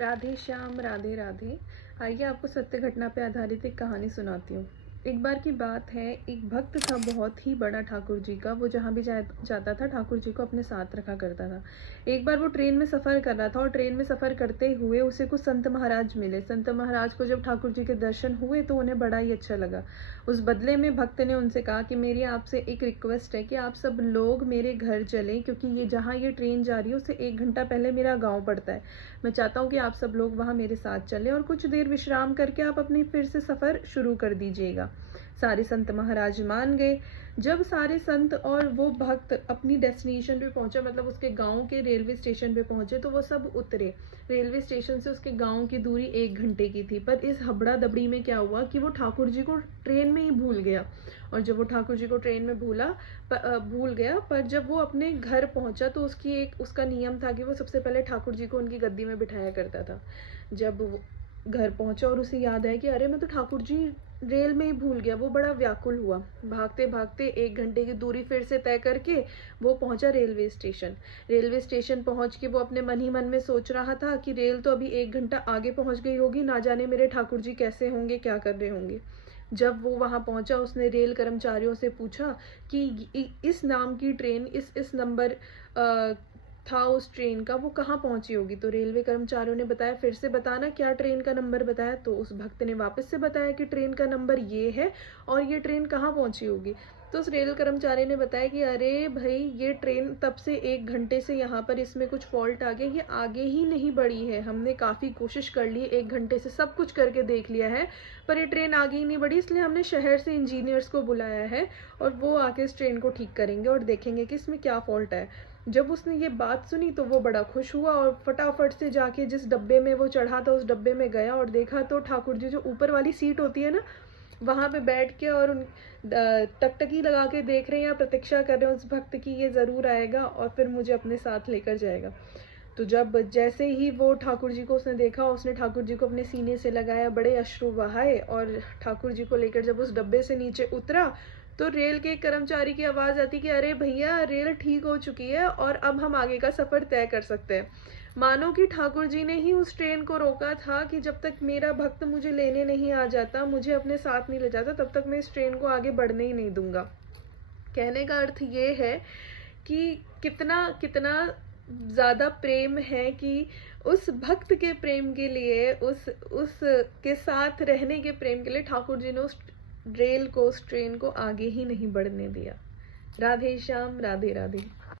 राधे श्याम, राधे राधे। आइए आपको सत्य घटना पे आधारित एक कहानी सुनाती हूँ। एक बार की बात है, एक भक्त था बहुत ही बड़ा ठाकुर जी का। वो जहाँ भी जाता था ठाकुर जी को अपने साथ रखा करता था। एक बार वो ट्रेन में सफ़र कर रहा था और ट्रेन में सफ़र करते हुए उसे कुछ संत महाराज मिले। संत महाराज को जब ठाकुर जी के दर्शन हुए तो उन्हें बड़ा ही अच्छा लगा। उस बदले में भक्त ने उनसे कहा कि मेरी आपसे एक रिक्वेस्ट है कि आप सब लोग मेरे घर चलें, क्योंकि ये जहाँ ये ट्रेन जा रही है उससे 1 घंटा पहले मेरा गाँव पड़ता है। मैं चाहता हूँ कि आप सब लोग वहाँ मेरे साथ चलें और कुछ देर विश्राम करके आप अपनी फिर से सफ़र शुरू कर दीजिएगा। सारे संत महाराज मान गए। जब सारे संत और वो भक्त अपनी डेस्टिनेशन पे पहुंचे, मतलब उसके गांव के रेलवे स्टेशन पे पहुंचे, तो वो सब उतरे। रेलवे स्टेशन से उसके गांव की दूरी 1 घंटे की थी, पर इस हबड़ा दबड़ी में क्या हुआ कि वो ठाकुर जी को ट्रेन में ही भूल गया। और जब वो ठाकुर जी को ट्रेन में भूल गया, पर जब वो अपने घर पहुंचा तो उसका नियम था कि वो सबसे पहले ठाकुर जी को उनकी गद्दी में बिठाया करता था। जब वो घर पहुंचा और उसे याद आया कि अरे मैं तो ठाकुर जी रेल में ही भूल गया, वो बड़ा व्याकुल हुआ। भागते भागते 1 घंटे की दूरी फिर से तय करके वो पहुंचा रेलवे स्टेशन। रेलवे स्टेशन पहुंच के वो अपने मन ही मन में सोच रहा था कि रेल तो अभी 1 घंटा आगे पहुंच गई होगी, ना जाने मेरे ठाकुर जी कैसे होंगे, क्या कर रहे होंगे। जब वो वहां पहुंचा उसने रेल कर्मचारियों से पूछा कि इस नाम की ट्रेन इस नंबर था उस ट्रेन का, वो कहाँ पहुंची होगी। तो रेलवे कर्मचारियों ने बताया, फिर से बताना क्या ट्रेन का नंबर बताया। तो उस भक्त ने वापस से बताया कि ट्रेन का नंबर ये है और ये ट्रेन कहाँ पहुंची होगी। तो उस रेल कर्मचारी ने बताया कि अरे भाई, ये ट्रेन तब से 1 घंटे से यहाँ पर इसमें कुछ फॉल्ट आ गया, ये आगे ही नहीं बढ़ी है। हमने काफ़ी कोशिश कर ली, 1 घंटे से सब कुछ करके देख लिया है, पर ये ट्रेन आगे ही नहीं बढ़ी। इसलिए हमने शहर से इंजीनियर्स को बुलाया है और वो आके इस ट्रेन को ठीक करेंगे और देखेंगे कि इसमें क्या फॉल्ट है। जब उसने ये बात सुनी तो वो बड़ा खुश हुआ और फटाफट से जाके जिस डब्बे में वो चढ़ा था उस डब्बे में गया और देखा तो ठाकुर जी जो ऊपर वाली सीट होती है ना, वहाँ पे बैठ के और उन टकटकी लगा के देख रहे हैं या प्रतीक्षा कर रहे हैं उस भक्त की, ये ज़रूर आएगा और फिर मुझे अपने साथ लेकर जाएगा। तो जब जैसे ही वो ठाकुर जी को उसने देखा, उसने ठाकुर जी को अपने सीने से लगाया, बड़े अश्रु बहाए और ठाकुर जी को लेकर जब उस डब्बे से नीचे उतरा तो रेल के एक कर्मचारी की आवाज़ आती कि अरे भैया, रेल ठीक हो चुकी है और अब हम आगे का सफ़र तय कर सकते हैं। मानो कि ठाकुर जी ने ही उस ट्रेन को रोका था कि जब तक मेरा भक्त मुझे लेने नहीं आ जाता, मुझे अपने साथ नहीं ले जाता, तब तक मैं इस ट्रेन को आगे बढ़ने ही नहीं दूंगा। कहने का अर्थ ये है कि कितना कितना ज़्यादा प्रेम है कि उस भक्त के प्रेम के लिए, उस के साथ रहने के प्रेम के लिए ठाकुर जी ने उस रेल को, उस ट्रेन को आगे ही नहीं बढ़ने दिया। राधे श्याम, राधे राधे।